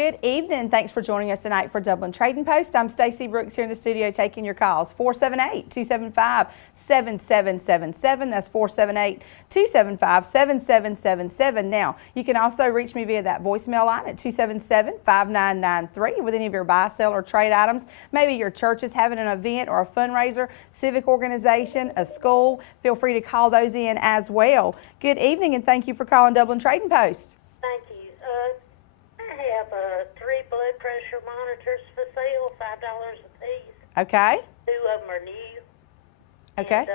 Good evening. Thanks for joining us tonight for Dublin Trading Post. I'm Stacey Brooks here in the studio taking your calls. 478-275-7777. That's 478-275-7777. Now, you can also reach me via that voicemail line at 277-5993 with any of your buy, sell, or trade items. Maybe your church is having an event or a fundraiser, civic organization, a school. Feel free to call those in as well. Good evening, and thank you for calling Dublin Trading Post. Thank you. I have 3 blood pressure monitors for sale, $5 a piece. Okay. 2 of them are new. Okay. And,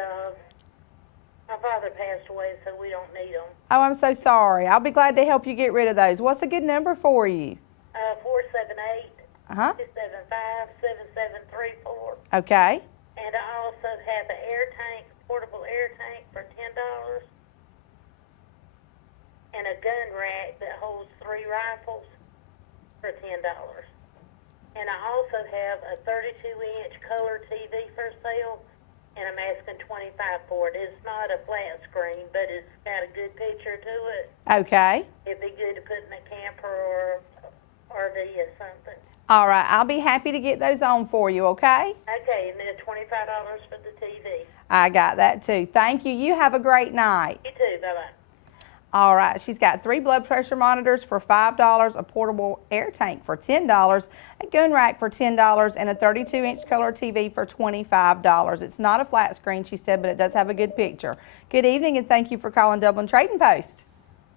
my father passed away, so we don't need them. Oh, I'm so sorry. I'll be glad to help you get rid of those. What's a good number for you? 478-275-7734. Okay. And I also have an air tank, portable air tank for $10. And a gun rack that holds 3 rifles for $10. And I also have a 32-inch color TV for sale, and I'm asking $25 for it. It's not a flat screen, but it's got a good picture to it. Okay. It'd be good to put in a camper or RV or something. All right. I'll be happy to get those on for you, okay? Okay, and then $25 for the TV. I got that too. Thank you. You have a great night. You too. Bye-bye. All right, she's got 3 blood pressure monitors for $5, a portable air tank for $10, a gun rack for $10, and a 32-inch color TV for $25. It's not a flat screen, she said, but it does have a good picture. Good evening, and thank you for calling Dublin Trading Post.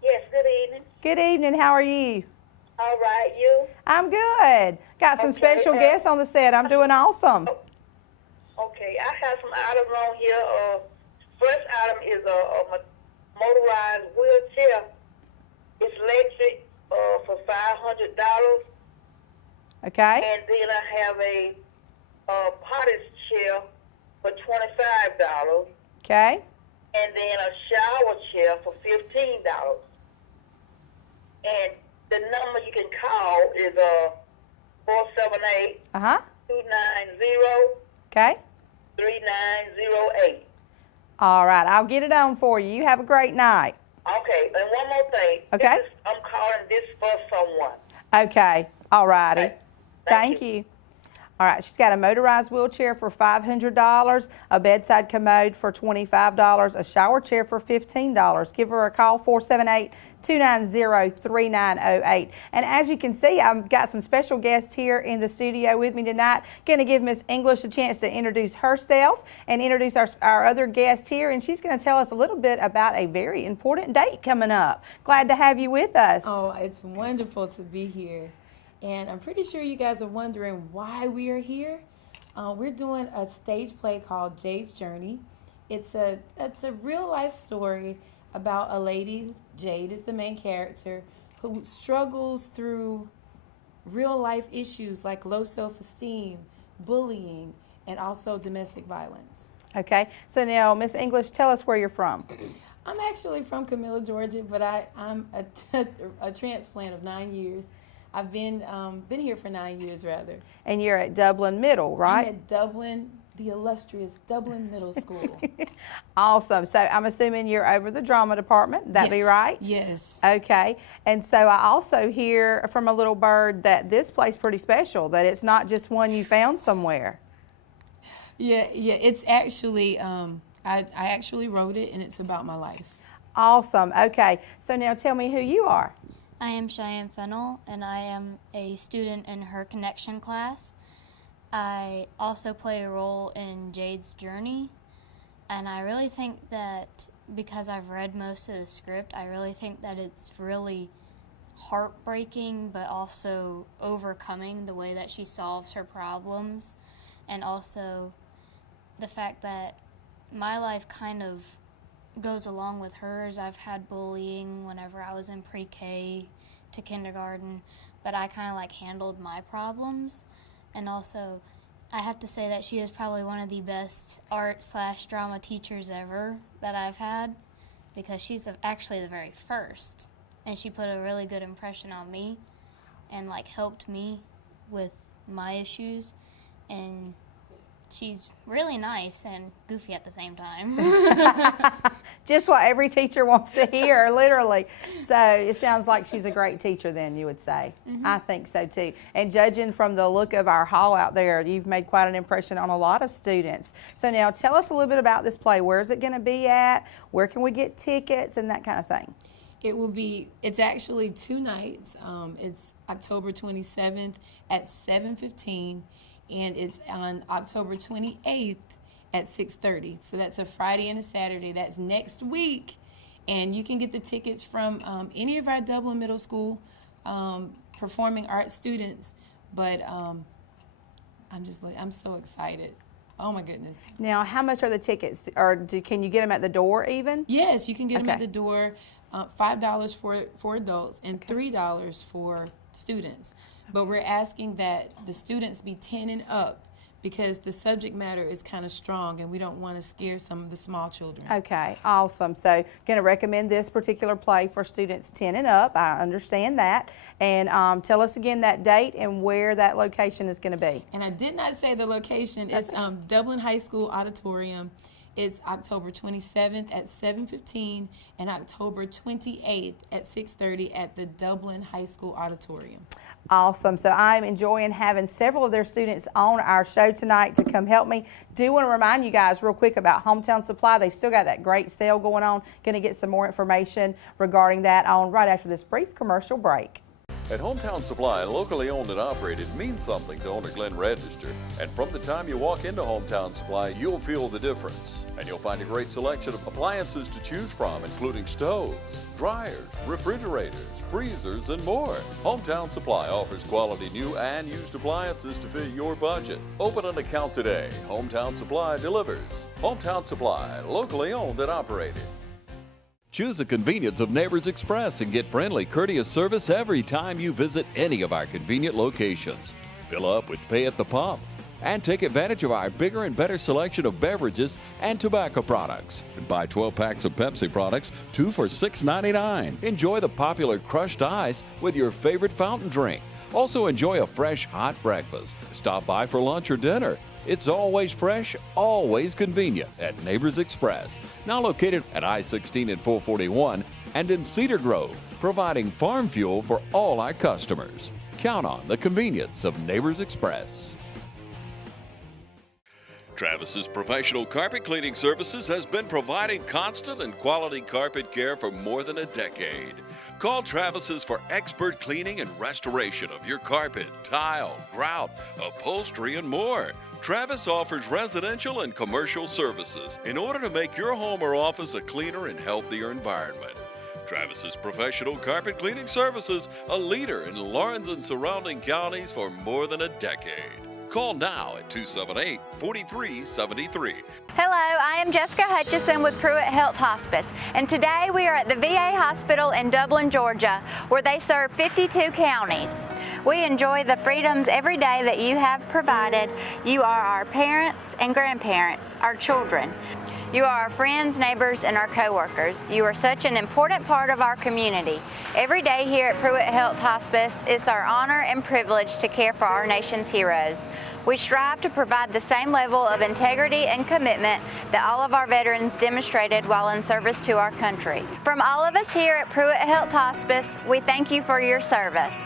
Yes, good evening. Good evening. How are you? All right, you? I'm good. Got some special guests on the set. I'm doing awesome. Okay, I have some items on here. First item is a motorized wheelchair. It's electric for $500. Okay. And then I have a pottage chair for $25. Okay. And then a shower chair for $15. And the number you can call is 478 290 Okay. 3908. All right, I'll get it on for you. You have a great night. Okay, and one more thing. Okay. I'm calling this for someone. Okay. All righty. Okay. Thank you. All right, she's got a motorized wheelchair for $500, a bedside commode for $25, a shower chair for $15. Give her a call, 478-290-3908. And as you can see, I've got some special guests here in the studio with me tonight. Going to give Miss English a chance to introduce herself and introduce our other guest here, and she's going to tell us a little bit about a very important date coming up. Glad to have you with us. Oh, it's wonderful to be here. And I'm pretty sure you guys are wondering why we are here. We're doing a stage play called Jade's Journey. It's a real life story about a lady, Jade is the main character, who struggles through real life issues like low self-esteem, bullying, and also domestic violence. Okay, so now Miss English, tell us where you're from. I'm actually from Camilla, Georgia, but I'm a transplant of 9 years. I've been here for 9 years, rather. And you're at Dublin Middle, right? I'm at Dublin, the illustrious Dublin Middle School. Awesome. So I'm assuming you're over the drama department. That be right? Yes. Okay. And so I also hear from a little bird that this place is pretty special, that it's not just one you found somewhere. Yeah. It's actually, I actually wrote it, and it's about my life. Awesome. Okay. So now tell me who you are. I am Cheyenne Fennell, and I am a student in her connection class. I also play a role in Jade's Journey, and I really think that because I've read most of the script, I really think that it's really heartbreaking, but also overcoming the way that she solves her problems, and also the fact that my life kind of goes along with hers. I've had bullying whenever I was in pre-K to kindergarten, but I kind of like handled my problems. And also, I have to say that she is probably one of the best art/drama teachers ever that I've had, because she's actually the very first, and she put a really good impression on me and like helped me with my issues, and she's really nice and goofy at the same time. Just what every teacher wants to hear, literally. So it sounds like she's a great teacher then, you would say. I think so too. And judging from the look of our hall out there, you've made quite an impression on a lot of students. So now tell us a little bit about this play. Where is it going to be at? Where can we get tickets and that kind of thing? It's actually 2 nights. It's October 27th at 7:15, and it's on October 28th at 6:30. So that's a Friday and a Saturday. That's next week. And you can get the tickets from any of our Dublin Middle School performing arts students. But I'm so excited. Oh my goodness. Now, how much are the tickets? Or can you get them at the door even? Yes, you can get them at the door. $5 for adults and $3 for students. But we're asking that the students be 10 and up because the subject matter is kind of strong and we don't want to scare some of the small children. Okay, awesome. So going to recommend this particular play for students 10 and up. I understand that. And tell us again that date and where that location is going to be. And I did not say the location. It's Dublin High School Auditorium. It's October 27th at 7:15 and October 28th at 6:30 at the Dublin High School Auditorium. Awesome. So I'm enjoying having several of their students on our show tonight to come help me. Do want to remind you guys real quick about Hometown Supply. They've still got that great sale going on. Going to get some more information regarding that on right after this brief commercial break. At Hometown Supply, locally owned and operated, means something to owner Glenn Register. And from the time you walk into Hometown Supply, you'll feel the difference. And you'll find a great selection of appliances to choose from, including stoves, dryers, refrigerators, freezers, and more. Hometown Supply offers quality new and used appliances to fit your budget. Open an account today. Hometown Supply delivers. Hometown Supply, locally owned and operated. Choose the convenience of Neighbors Express and get friendly, courteous service every time you visit any of our convenient locations. Fill up with pay at the pump and take advantage of our bigger and better selection of beverages and tobacco products. And buy 12 packs of Pepsi products, 2 for $6.99. Enjoy the popular crushed ice with your favorite fountain drink. Also enjoy a fresh, hot breakfast. Stop by for lunch or dinner. It's always fresh, always convenient at Neighbors Express. Now located at I-16 and 441 and in Cedar Grove, providing farm fuel for all our customers. Count on the convenience of Neighbors Express. Travis's Professional Carpet Cleaning Services has been providing constant and quality carpet care for more than a decade. Call Travis's for expert cleaning and restoration of your carpet, tile, grout, upholstery, and more. Travis offers residential and commercial services in order to make your home or office a cleaner and healthier environment. Travis's Professional Carpet Cleaning Services, a leader in Lawrence and surrounding counties for more than a decade. Call now at 278-4373. Hello, I am Jessica Hutchison with Pruitt Health Hospice, and today we are at the VA Hospital in Dublin, Georgia, where they serve 52 counties. We enjoy the freedoms every day that you have provided. You are our parents and grandparents, our children. You are our friends, neighbors, and our coworkers. You are such an important part of our community. Every day here at Pruitt Health Hospice, it's our honor and privilege to care for our nation's heroes. We strive to provide the same level of integrity and commitment that all of our veterans demonstrated while in service to our country. From all of us here at Pruitt Health Hospice, we thank you for your service.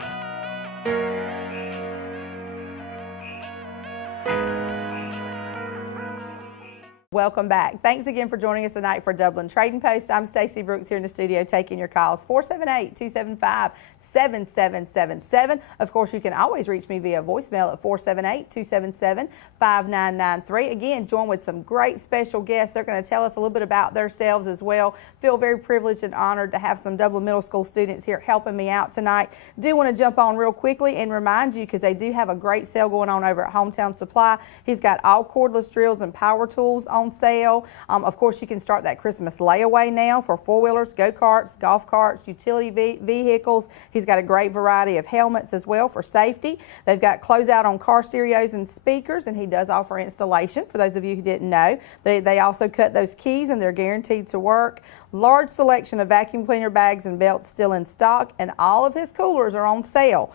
Welcome back. Thanks again for joining us tonight for Dublin Trading Post. I'm Stacey Brooks here in the studio taking your calls, 478-275-7777. Of course, you can always reach me via voicemail at 478-277-5993. Again, join with some great special guests. They're going to tell us a little bit about themselves as well. Feel very privileged and honored to have some Dublin Middle School students here helping me out tonight. Do want to jump on real quickly and remind you, because they do have a great sale going on over at Hometown Supply. He's got all cordless drills and power tools on sale. Of course, you can start that Christmas layaway now for four-wheelers, go-karts, golf carts, utility vehicles. He's got a great variety of helmets as well for safety. They've got closeout on car stereos and speakers, and he does offer installation for those of you who didn't know. They also cut those keys, and they're guaranteed to work. Large selection of vacuum cleaner bags and belts still in stock, and all of his coolers are on sale.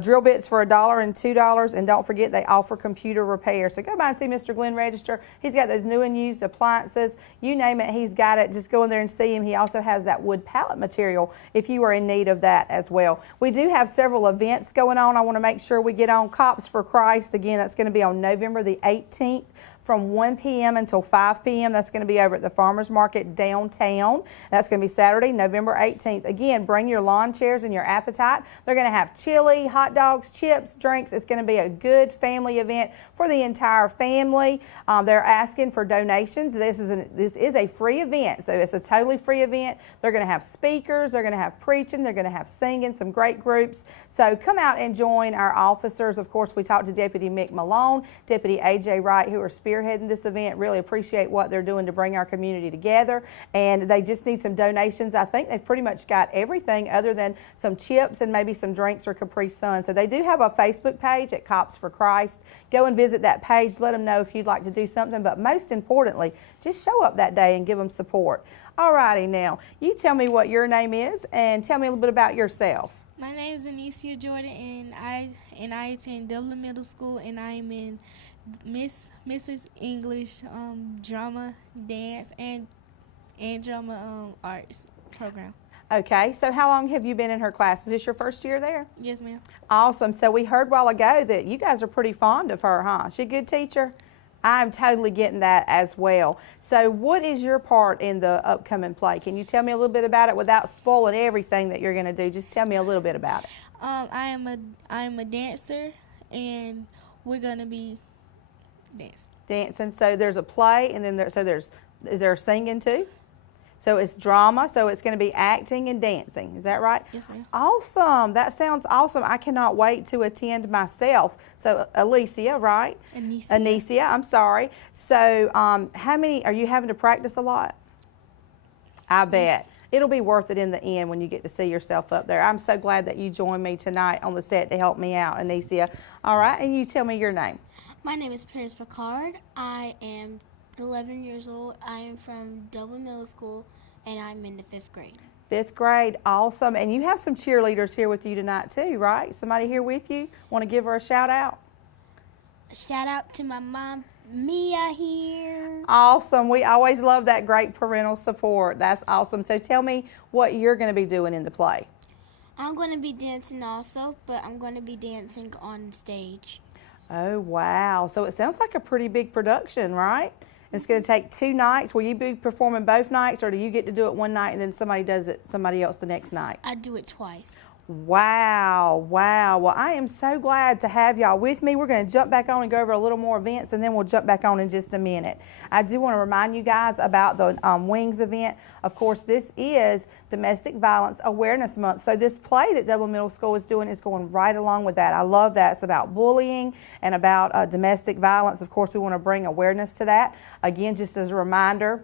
Drill bits for $1 and $2, and don't forget they offer computer repair. So go by and see Mr. Glenn Register. He's got those new and used appliances, you name it, he's got it. Just go in there and see him. He also has that wood pallet material if you are in need of that as well. We do have several events going on. I want to make sure we get on Cops for Christ. Again, that's going to be on November the 18th. From 1 p.m. until 5 p.m. That's going to be over at the Farmers Market downtown. That's going to be Saturday, November 18th. Again, bring your lawn chairs and your appetite. They're going to have chili, hot dogs, chips, drinks. It's going to be a good family event for the entire family. They're asking for donations. This is a free event, so it's a totally free event. They're going to have speakers. They're going to have preaching. They're going to have singing, some great groups. So come out and join our officers. Of course, we talked to Deputy Mick Malone, Deputy A.J. Wright, who are spearheading this event. Really appreciate what they're doing to bring our community together, and they just need some donations. I think they've pretty much got everything other than some chips and maybe some drinks or Capri Sun. So they do have a Facebook page at Cops for Christ. Go and visit that page. Let them know if you'd like to do something, but most importantly, just show up that day and give them support. All righty, now you tell me what your name is and tell me a little bit about yourself. My name is Anicia Jordan, and I attend Dublin Middle School, and I am in Mrs. English drama, dance, and drama arts program. Okay, so how long have you been in her class? Is this your first year there? Yes, ma'am. Awesome. So we heard a while ago that you guys are pretty fond of her, huh? She a good teacher? I'm totally getting that as well. So what is your part in the upcoming play? Can you tell me a little bit about it without spoiling everything that you're going to do? Just tell me a little bit about it. I am a dancer, and we're gonna be dancing. So there's a play, and then is there singing too? So it's drama, so it's going to be acting and dancing. Is that right? Yes, ma'am. Awesome. That sounds awesome. I cannot wait to attend myself. So Alicia, right? Anicia, I'm sorry. So how many, are you having to practice a lot? I bet. It'll be worth it in the end when you get to see yourself up there. I'm so glad that you joined me tonight on the set to help me out, Anicia. All right, and you tell me your name. My name is Paris Picard. I am 11 years old. I am from Dublin Middle School, and I'm in the 5th grade. 5th grade, awesome. And you have some cheerleaders here with you tonight too, right? Somebody here with you? Want to give her a shout out? A shout out to my mom, Mia, here. Awesome. We always love that great parental support. That's awesome. So tell me what you're going to be doing in the play. I'm going to be dancing also, but I'm going to be dancing on stage. Oh, wow. So it sounds like a pretty big production, right? It's going to take 2 nights. Will you be performing both nights, or do you get to do it one night and then somebody does it, somebody else the next night? I do it twice. Wow, wow. Well, I am so glad to have y'all with me. We're going to jump back on and go over a little more events, and then we'll jump back on in just a minute. I do want to remind you guys about the Wings event. Of course, this is Domestic Violence Awareness Month. So this play that Dublin Middle School is doing is going right along with that. I love that. It's about bullying and about domestic violence. Of course, we want to bring awareness to that. Again, just as a reminder,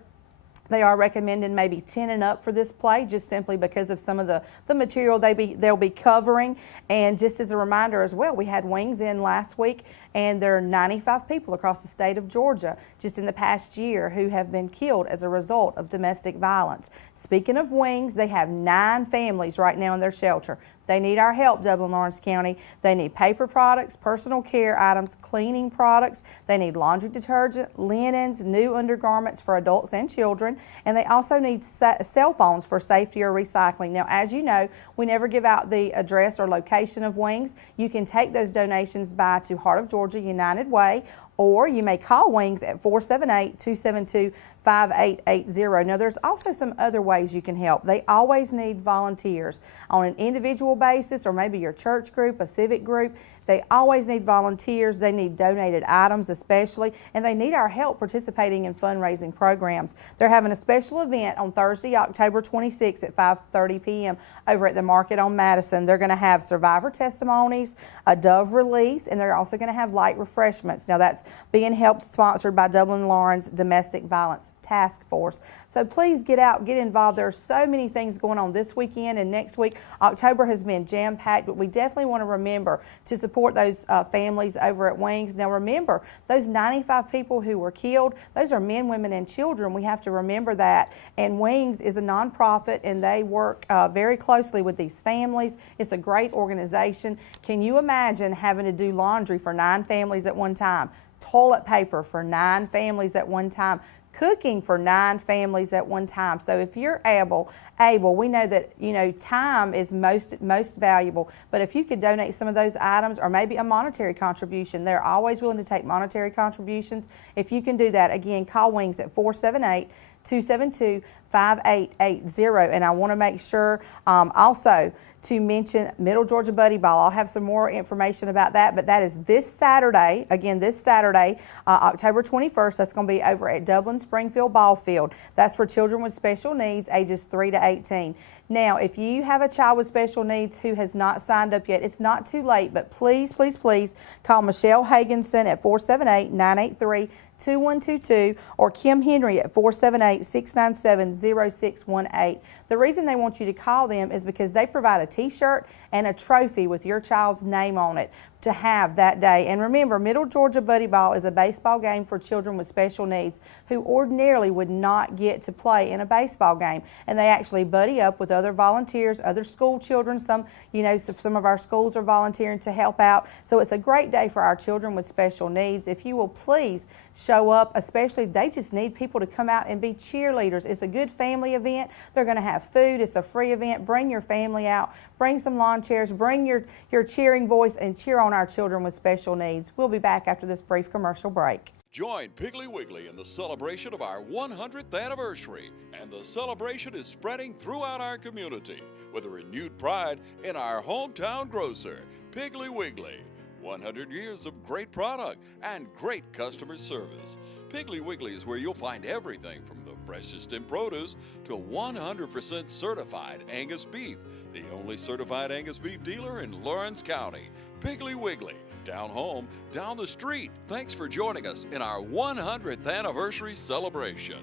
they are recommending maybe 10 and up for this play, just simply because of some of the material they'll be covering. And just as a reminder as well, we had Wings in last week, and there are 95 people across the state of Georgia just in the past year who have been killed as a result of domestic violence. Speaking of Wings, they have 9 families right now in their shelter. They need our help, Dublin-Lawrence County. They need paper products, personal care items, cleaning products. They need laundry detergent, linens, new undergarments for adults and children. And they also need cell phones for safety or recycling. Now, as you know, we never give out the address or location of Wings. You can take those donations by to Heart of Georgia United Way, or you may call Wings at 478-272-5880. Now, there's also some other ways you can help. They always need volunteers on an individual basis, or maybe your church group, a civic group. They always need volunteers. They need donated items especially, and they need our help participating in fundraising programs. They're having a special event on Thursday, October 26th at 5:30 p.m. over at the Market on Madison. They're going to have survivor testimonies, a dove release, and they're also going to have light refreshments. Now, that's being sponsored by Dublin-Lawrence Domestic Violence Task Force. So please get out, get involved. There are so many things going on this weekend and next week. October has been jam-packed, but we definitely want to remember to support those families over at Wings. Now remember, those 95 people who were killed, those are men, women, and children. We have to remember that. And Wings is a nonprofit, and they work very closely with these families. It's a great organization. Can you imagine having to do laundry for 9 families at one time? toilet paper for 9 families at one time, cooking for 9 families at one time. So if you're able, we know that, you know, time is most valuable, but if you could donate some of those items or maybe a monetary contribution, they're always willing to take monetary contributions. If you can do that, again, call Wings at 478-272-5880. And I want to make sure also to mention Middle Georgia Buddy Ball. I'll have some more information about that, but that is this Saturday, again this Saturday, October 21st. That's going to be over at Dublin Springfield Ball Field. That's for children with special needs ages 3 to 18. Now, if you have a child with special needs who has not signed up yet, it's not too late, but please, please, please call Michelle Hagenson at 478-983-2122 or Kim Henry at 478-697-0618. The reason they want you to call them is because they provide a t-shirt and a trophy with your child's name on it to have that day. And remember, Middle Georgia Buddy Ball is a baseball game for children with special needs who ordinarily would not get to play in a baseball game. And they actually buddy up with other volunteers, other school children. Some, you know, some of our schools are volunteering to help out. So it's a great day for our children with special needs. If you will please show up, especially they just need people to come out and be cheerleaders. It's a good family event. They're going to have food. It's a free event. Bring your family out. Bring some lawn chairs. Bring your cheering voice and cheer on our children with special needs. We'll be back after this brief commercial break. Join Piggly Wiggly in the celebration of our 100th anniversary, and the celebration is spreading throughout our community with a renewed pride in our hometown grocer, Piggly Wiggly. 100 years of great product and great customer service. Piggly Wiggly is where you'll find everything from the freshest in produce to 100% certified Angus beef, the only certified Angus beef dealer in Lawrence County. Piggly Wiggly, down home, down the street. Thanks for joining us in our 100th anniversary celebration.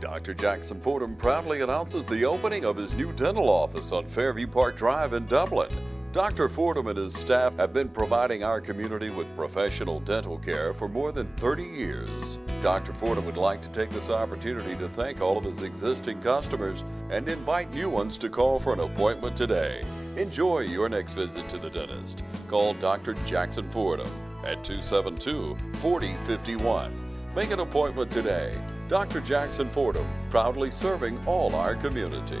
Dr. Jackson Fordham proudly announces the opening of his new dental office on Fairview Park Drive in Dublin. Dr. Fordham and his staff have been providing our community with professional dental care for more than 30 years. Dr. Fordham would like to take this opportunity to thank all of his existing customers and invite new ones to call for an appointment today. Enjoy your next visit to the dentist. Call Dr. Jackson Fordham at 272-4051. Make an appointment today. Dr. Jackson Fordham, proudly serving all our community.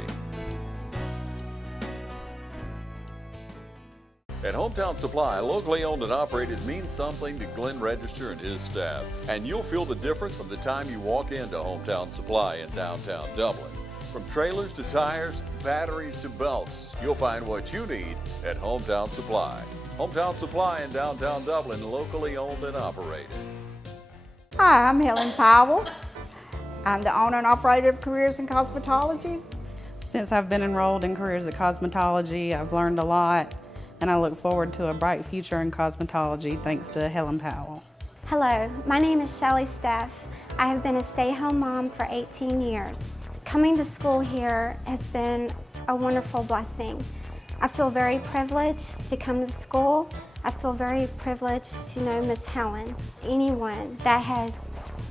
At Hometown Supply, locally owned and operated means something to Glenn Register and his staff. And you'll feel the difference from the time you walk into Hometown Supply in downtown Dublin. From trailers to tires, batteries to belts, you'll find what you need at Hometown Supply. Hometown Supply in downtown Dublin, locally owned and operated. Hi, I'm Helen Powell. I'm the owner and operator of Careers in Cosmetology. Since I've been enrolled in Careers in Cosmetology, I've learned a lot, and I look forward to a bright future in cosmetology thanks to Helen Powell. Hello, my name is Shelly Steff. I have been a stay-at-home mom for 18 years. Coming to school here has been a wonderful blessing. I feel very privileged to come to school. I feel very privileged to know Miss Helen. Anyone that has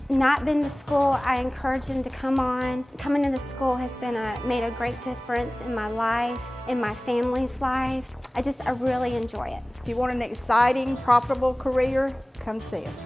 not been to school, I encourage them to come on. Coming into school has been made a great difference in my life, in my family's life. I really enjoy it. If you want an exciting, profitable career, come see us.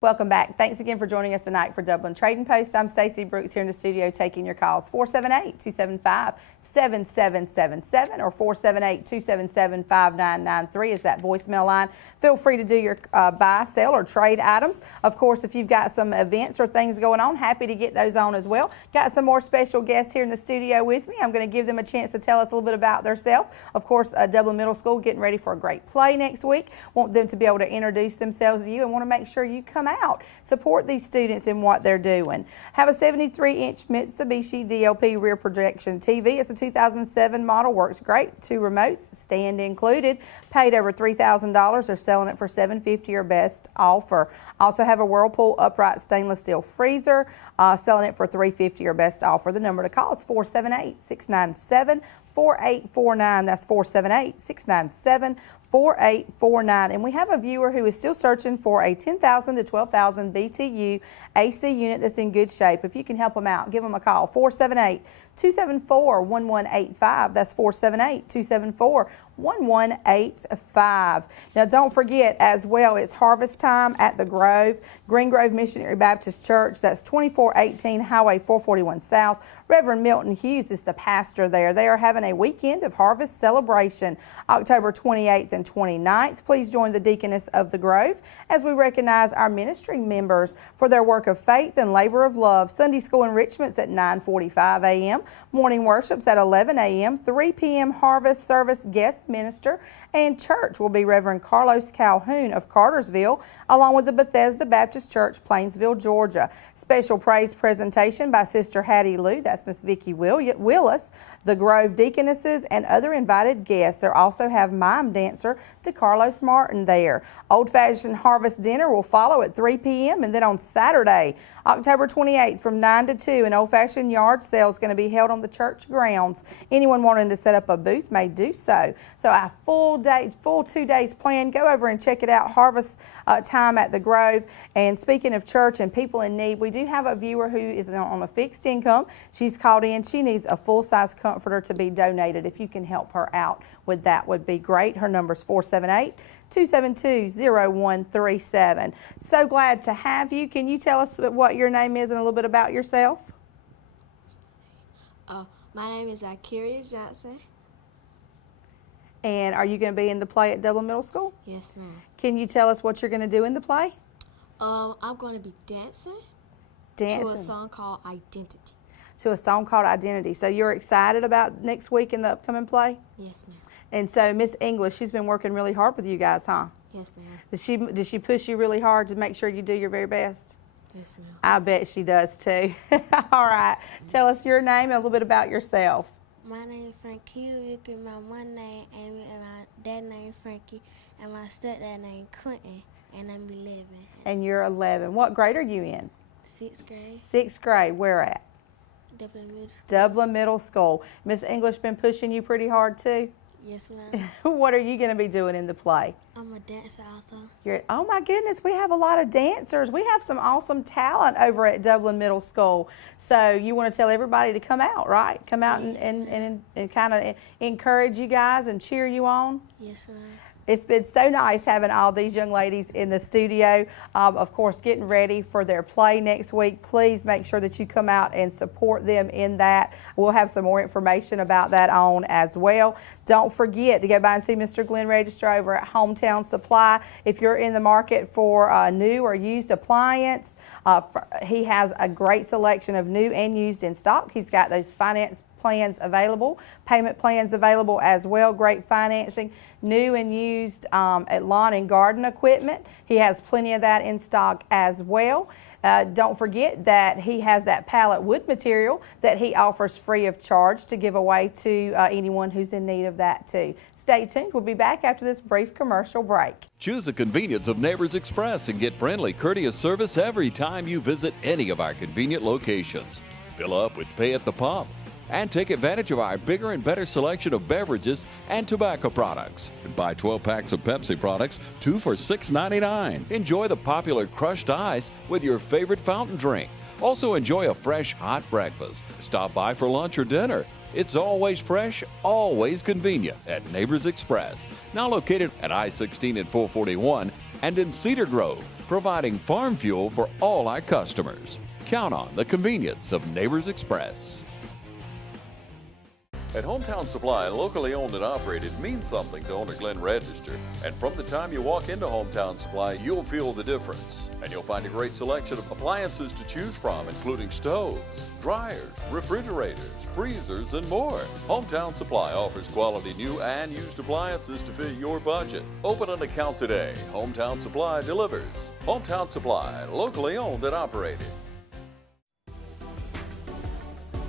Welcome back. Thanks again for joining us tonight for Dublin Trading Post. I'm Stacey Brooks here in the studio taking your calls. 478-275-7777 or 478-277-5993 is that voicemail line. Feel free to do your buy, sell, or trade items. Of course, if you've got some events or things going on, happy to get those on as well. Got some more special guests here in the studio with me. I'm going to give them a chance to tell us a little bit about themselves. Of course, Dublin Middle School getting ready for a great play next week. Want them to be able to introduce themselves to you and want to make sure you come out. Support these students in what they're doing. Have a 73-inch Mitsubishi DLP rear projection TV. It's a 2007 model. Works great. 2 remotes, stand included. Paid over $3,000. They're selling it for $750 or best offer. Also have a Whirlpool upright stainless steel freezer. Selling it for $350 or best offer. The number to call is 478-697-4849. That's 478-697-4849. 4849. And we have a viewer who is still searching for a 10,000 to 12,000 BTU AC unit that's in good shape. If you can help them out, give them a call. 478-274-1185. That's 478-274-1185. Now, don't forget as well, it's harvest time at the Grove, Green Grove Missionary Baptist Church. That's 2418 Highway 441 South. Reverend Milton Hughes is the pastor there. They are having a weekend of harvest celebration, October 28th and 29th. Please join the Deaconess of the Grove as we recognize our ministry members for their work of faith and labor of love. Sunday school enrichments at 9:45 a.m., morning worships at 11 a.m., 3 p.m. harvest service guest minister, and church will be Reverend Carlos Calhoun of Cartersville, along with the Bethesda Baptist Church, Plainsville, Georgia. Special praise presentation by Sister Hattie Lou. That's Miss Vicki Willis, the Grove Deaconesses, and other invited guests. They also have mime dancer DeCarlos Martin there. Old-fashioned harvest dinner will follow at 3 p.m. and then on Saturday, October 28th from 9 to 2, an old-fashioned yard sale is going to be held on the church grounds. Anyone wanting to set up a booth may do so. So a full 2 days planned. Go over and check it out. Harvest time at the Grove. And speaking of church and people in need, we do have a viewer who is on a fixed income. She's called in. She needs a full-size comforter to be donated. If you can help her out with that, would be great. Her number is 478-272-0137. So glad to have you. Can you tell us what your name is and a little bit about yourself? My name is Ikeria Johnson. And are you going to be in the play at Dublin Middle School? Yes, ma'am. Can you tell us what you're going to do in the play? I'm going to be dancing to a song called Identity. To a song called Identity. So you're excited about next week in the upcoming play? Yes, ma'am. And so Miss English, she's been working really hard with you guys, huh? Yes, ma'am. Did she push you really hard to make sure you do your very best? Yes, ma'am. I bet she does too. All right. Tell us your name and a little bit about yourself. My name is Frankie Vicky. My mom name Amy, and my dad name Frankie, and my stepdad name Quentin, and I'm 11. And you're 11. What grade are you in? 6th grade. 6th grade. Where at? Dublin Middle School. Dublin Middle School. Miss English been pushing you pretty hard too? Yes, ma'am. What are you going to be doing in the play? I'm a dancer also. Oh my goodness, we have a lot of dancers. We have some awesome talent over at Dublin Middle School. So you want to tell everybody to come out, right? Come out and kind of encourage you guys and cheer you on? Yes, ma'am. It's been so nice having all these young ladies in the studio, of course, getting ready for their play next week. Please make sure that you come out and support them in that. We'll have some more information about that on as well. Don't forget to go by and see Mr. Glenn Register over at Hometown Supply. If you're in the market for a new or used appliance, he has a great selection of new and used in stock. He's got those finance plans available, payment plans available as well, great financing, new and used lawn and garden equipment. He has plenty of that in stock as well. Don't forget that he has that pallet wood material that he offers free of charge to give away to anyone who's in need of that too. Stay tuned. We'll be back after this brief commercial break. Choose the convenience of Neighbors Express and get friendly, courteous service every time you visit any of our convenient locations. Fill up with pay at the pump and take advantage of our bigger and better selection of beverages and tobacco products. Buy 12 packs of Pepsi products, 2 for $6.99. Enjoy the popular crushed ice with your favorite fountain drink. Also enjoy a fresh hot breakfast. Stop by for lunch or dinner. It's always fresh, always convenient at Neighbors Express. Now located at I-16 and 441 and in Cedar Grove, providing farm fuel for all our customers. Count on the convenience of Neighbors Express. At Hometown Supply, locally owned and operated means something to owner Glenn Register. And from the time you walk into Hometown Supply, you'll feel the difference. And you'll find a great selection of appliances to choose from, including stoves, dryers, refrigerators, freezers, and more. Hometown Supply offers quality new and used appliances to fit your budget. Open an account today. Hometown Supply delivers. Hometown Supply, locally owned and operated.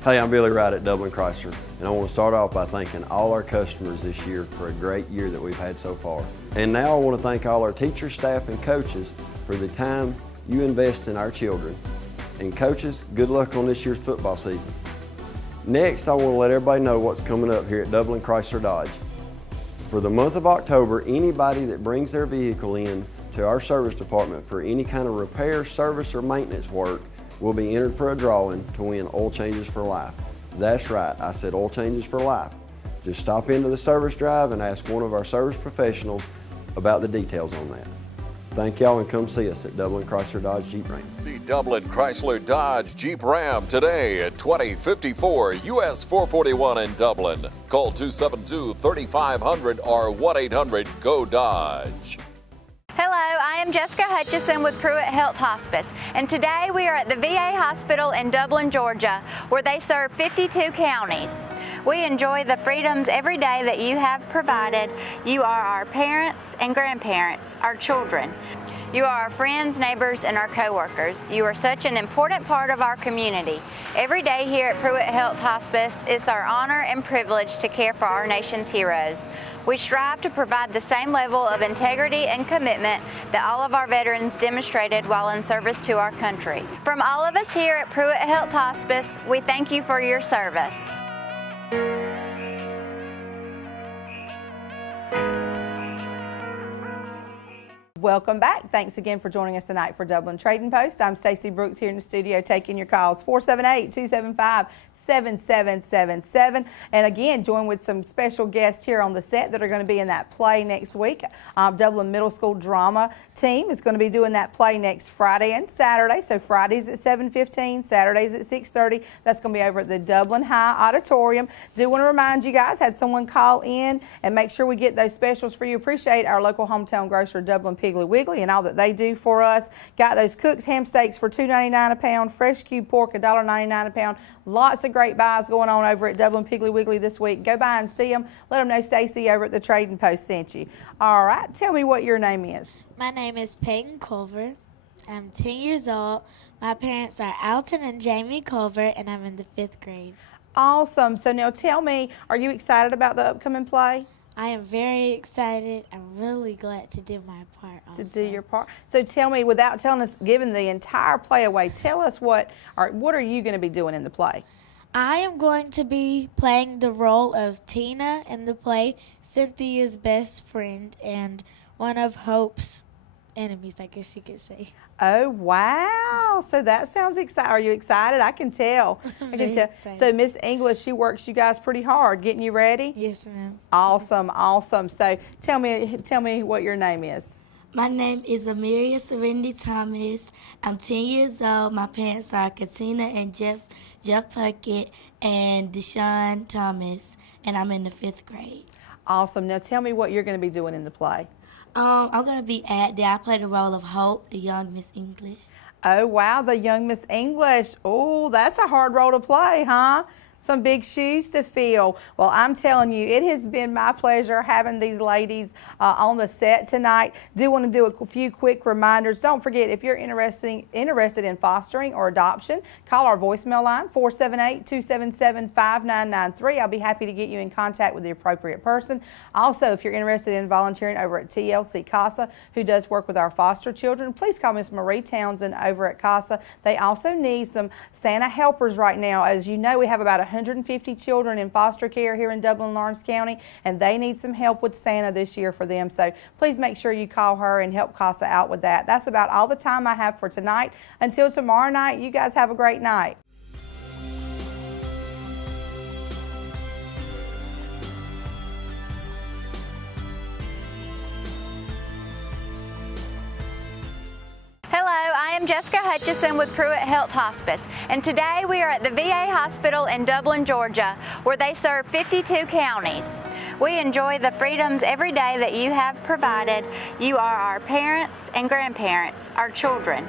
Hey, I'm Billy Wright at Dublin Chrysler, and I want to start off by thanking all our customers this year for a great year that we've had so far. And now I want to thank all our teachers, staff, and coaches for the time you invest in our children. And coaches, good luck on this year's football season. Next, I want to let everybody know what's coming up here at Dublin Chrysler Dodge. For the month of October, anybody that brings their vehicle in to our service department for any kind of repair, service, or maintenance work will be entered for a drawing to win oil changes for life. That's right, I said oil changes for life. Just stop into the service drive and ask one of our service professionals about the details on that. Thank y'all, and come see us at Dublin Chrysler Dodge Jeep Ram. See Dublin Chrysler Dodge Jeep Ram today at 2054 US 441 in Dublin. Call 272-3500 or 1-800-GO-DODGE. Hello, I am Jessica Hutchison with Pruitt Health Hospice, and today we are at the VA Hospital in Dublin, Georgia, where they serve 52 counties. We enjoy the freedoms every day that you have provided. You are our parents and grandparents, our children. You are our friends, neighbors, and our coworkers. You are such an important part of our community. Every day here at Pruitt Health Hospice, it's our honor and privilege to care for our nation's heroes. We strive to provide the same level of integrity and commitment that all of our veterans demonstrated while in service to our country. From all of us here at Pruitt Health Hospice, we thank you for your service. Welcome back. Thanks again for joining us tonight for Dublin Trading Post. I'm Stacey Brooks here in the studio taking your calls, 478-275-7777. And again, join with some special guests here on the set that are going to be in that play next week. Dublin Middle School drama team is going to be doing that play next Friday and Saturday. So Fridays at 7:15, Saturdays at 6:30. That's going to be over at the Dublin High Auditorium. Do want to remind you guys, had someone call in and make sure we get those specials for you. Appreciate our local hometown grocer, Dublin Piggly Wiggly, and all that they do for us. Got those Cook's ham steaks for $2.99 a pound, fresh cube pork $1.99 a pound. Lots of great buys going on over at Dublin Piggly Wiggly this week. Go by and see them. Let them know Stacey over at the Trading Post sent you. All right, tell me what your name is. My name is Peyton Culver. I'm 10 years old. My parents are Alton and Jamie Culver, and I'm in the 5th grade. Awesome. So now tell me, are you excited about the upcoming play? I am very excited. I'm really glad to do my part also. To do your part. So tell me, without telling us, giving the entire play away, tell us what are you going to be doing in the play? I am going to be playing the role of Tina in the play, Cynthia's best friend and one of Hope's enemies, I guess you could say. Oh, wow. So that sounds exciting. Are you excited? I can tell. I can tell. Excited. So Miss English, she works you guys pretty hard, getting you ready? Yes, ma'am. Awesome, awesome. So tell me what your name is. My name is Amelia Serenity Thomas. I'm 10 years old. My parents are Katina and Jeff Puckett and Deshaun Thomas, and I'm in the 5th grade. Awesome. Now tell me what you're going to be doing in the play. I'm going to be acting. I play the role of Hope, the young Miss English. Oh, wow, the young Miss English. Oh, that's a hard role to play, huh? Some big shoes to fill. Well, I'm telling you, it has been my pleasure having these ladies on the set tonight. Do want to do a few quick reminders. Don't forget, if you're interested in fostering or adoption, call our voicemail line, 478-277-5993. I'll be happy to get you in contact with the appropriate person. Also, if you're interested in volunteering over at TLC CASA, who does work with our foster children, please call Miss Marie Townsend over at CASA. They also need some Santa helpers right now. As you know, we have about 150 children in foster care here in Dublin, Lawrence County, and they need some help with Santa this year for them. So please make sure you call her and help CASA out with that. That's about all the time I have for tonight. Until tomorrow night, you guys have a great night. Hello, I am Jessica Hutchison with Pruitt Health Hospice, and today we are at the VA Hospital in Dublin, Georgia, where they serve 52 counties. We enjoy the freedoms every day that you have provided. You are our parents and grandparents, our children.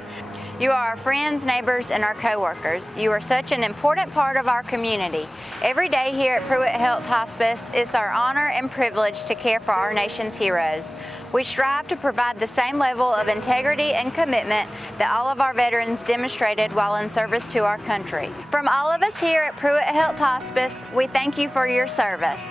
You are our friends, neighbors, and our coworkers. You are such an important part of our community. Every day here at Pruitt Health Hospice, it's our honor and privilege to care for our nation's heroes. We strive to provide the same level of integrity and commitment that all of our veterans demonstrated while in service to our country. From all of us here at Pruitt Health Hospice, we thank you for your service.